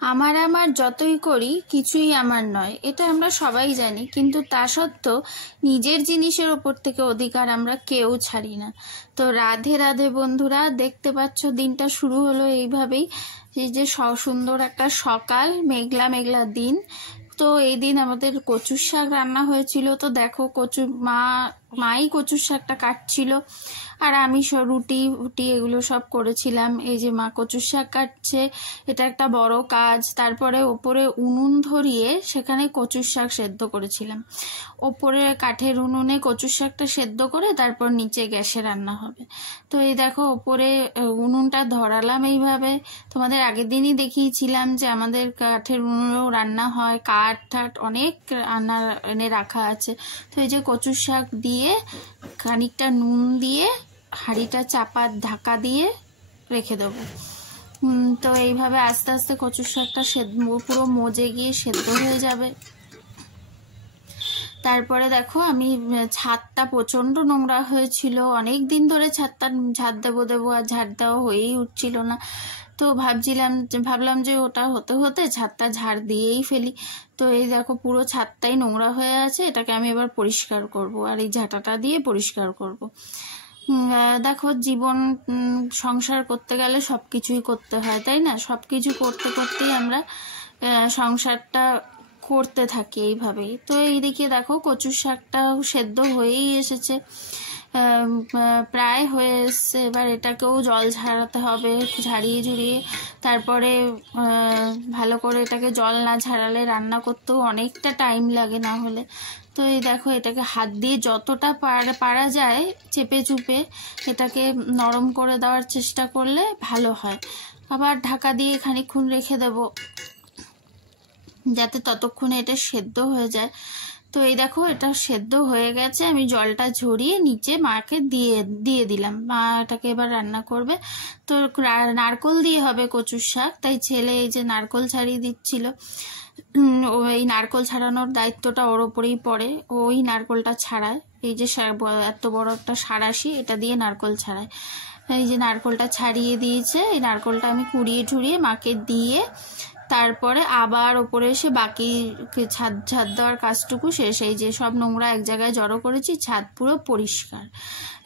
আমার আমার যতই করি কিছুই আমার নয়, এটা আমরা সবাই জানি, কিন্তু তা সত্ত্বেও নিজের জিনিসের ওপর থেকে অধিকার আমরা কেউ ছাড়ি না। তো রাধে রাধে বন্ধুরা, দেখতে পাচ্ছ দিনটা শুরু হলো এইভাবেই। এই যে সুন্দর একটা সকাল, মেঘলা মেঘলা দিন। তো এই দিন আমাদের কচুর শাক রান্না হয়েছিল। তো দেখো মাই কচুর শাকটা কাটছিল, আর আমি রুটি ফুটি এগুলো সব করেছিলাম। এই যে মা কচুর শাক কাটছে, এটা একটা বড় কাজ। তারপরে ওপরে উনুন ধরিয়ে সেখানে কচুর শাক সেদ্ধ করেছিলাম। ওপরে কাঠের উনুনে কচুর শাকটা সেদ্ধ করে তারপর নিচে গ্যাসে রান্না হবে। তো এই দেখো ওপরে উনুনটা ধরালাম এইভাবে। তোমাদের আগের দিনই দেখিয়েছিলাম যে আমাদের কাঠের উনুনেও রান্না হয়, কাঠ ঠাট অনেক রান্না এনে রাখা আছে। তো এই যে কচুর শাক দিয়ে খানিকটা নুন দিয়ে হাঁড়িটা চাপা ঢাকা দিয়ে রেখে দেবো। তো এইভাবে আস্তে আস্তে কচুর শাকটা পুরো মজে গিয়ে সেদ্ধ হয়ে যাবে। তারপরে দেখো আমি ছাদটা প্রচণ্ড নোংরা হয়েছিল, অনেক দিন ধরে ছাদটা ঝাড় দেবো আর ঝাড় দেওয়া হয়েই উঠছিল না। তো ভাবলাম যে ওটা হতে হতে ছাদটা ঝাড় দিয়েই ফেলি। তো এই দেখো পুরো ছাদটাই নোংরা হয়ে আছে, এটাকে আমি এবার পরিষ্কার করব, আর এই ঝাঁটাটা দিয়ে পরিষ্কার করব। দেখো জীবন সংসার করতে গেলে সব কিছুই করতে হয়, তাই না? সব কিছু করতে করতেই আমরা সংসারটা করতে থাকি এইভাবেই। তো এইদিকে দেখো কচুর শাকটাও সেদ্ধ হয়েই এসেছে, প্রায় হয়ে এসছে। এবার এটাকেও জল ঝাড়াতে হবে, ঝাড়িয়ে ঝুড়িয়ে তারপরে ভালো করে এটাকে জল না ঝাড়ালে রান্না করতেও অনেকটা টাইম লাগে না হলে। তো এই দেখো এটাকে হাত দিয়ে যতটা পারা যায় চেপে চুপে এটাকে নরম করে দেওয়ার চেষ্টা করলে ভালো হয়। আবার ঢাকা দিয়ে খানিকক্ষণ রেখে দেবো যাতে ততক্ষণে এটা সেদ্ধ হয়ে যায়। তো এই দেখো এটা সেদ্ধ হয়ে গেছে, আমি জলটা ঝরিয়ে নিচে মাকে দিয়ে দিলাম। মা এটাকে এবার রান্না করবে। তো নারকোল দিয়ে হবে কচুর শাক, তাই ছেলে এই যে নারকোল ছাড়িয়ে দিচ্ছিল। ওই নারকোল ছাড়ানোর দায়িত্বটা ওর ওপরেই পড়ে, ওই নারকোলটা ছাড়ায়। এই যে এত বড় একটা সাঁড়াশি, এটা দিয়ে নারকোল ছাড়ায়। এই যে নারকোলটা ছাড়িয়ে দিয়েছে, এই নারকোলটা আমি কুড়িয়ে ঠুড়িয়ে মাকে দিয়ে তারপরে আবার ওপরে এসে বাকি ছাদ দেওয়ার কাজটুকু শেষ। এই যে সব নোংরা এক জায়গায় জড়ো করেছি, ছাদ পুরো পরিষ্কার,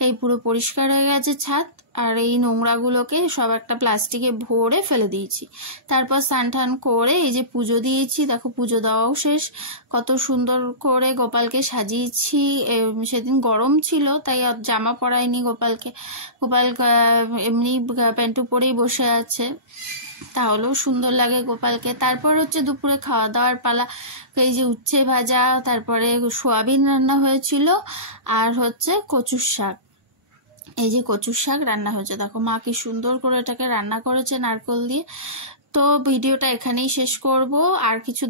এই পুরো পরিষ্কার হয়ে গেছে ছাদ। আর এই নোংরাগুলোকে সব একটা প্লাস্টিকে ভরে ফেলে দিয়েছি। তারপর স্নান টান করে এই যে পুজো দিয়েছি, দেখো পুজো দেওয়াও শেষ। কত সুন্দর করে গোপালকে সাজিয়েছি। সেদিন গরম ছিল তাই জামা পরাইনি গোপালকে। গোপাল এমনি প্যান্টু পরেই বসে আছে, তাহলেও সুন্দর লাগে গোপালকে। তারপর হচ্ছে দুপুরে খাওয়া দাওয়ার পালা। এই যে উচ্ছে ভাজা, তারপরে সোয়াবিন রান্না হয়েছিল, আর হচ্ছে কচুর শাক। এই যে কচুর শাক রান্না হয়েছে, দেখো মা কি সুন্দর করে এটাকে রান্না করেছে নারকেল দিয়ে। তো ভিডিওটা এখানেই শেষ করব। আর কিছু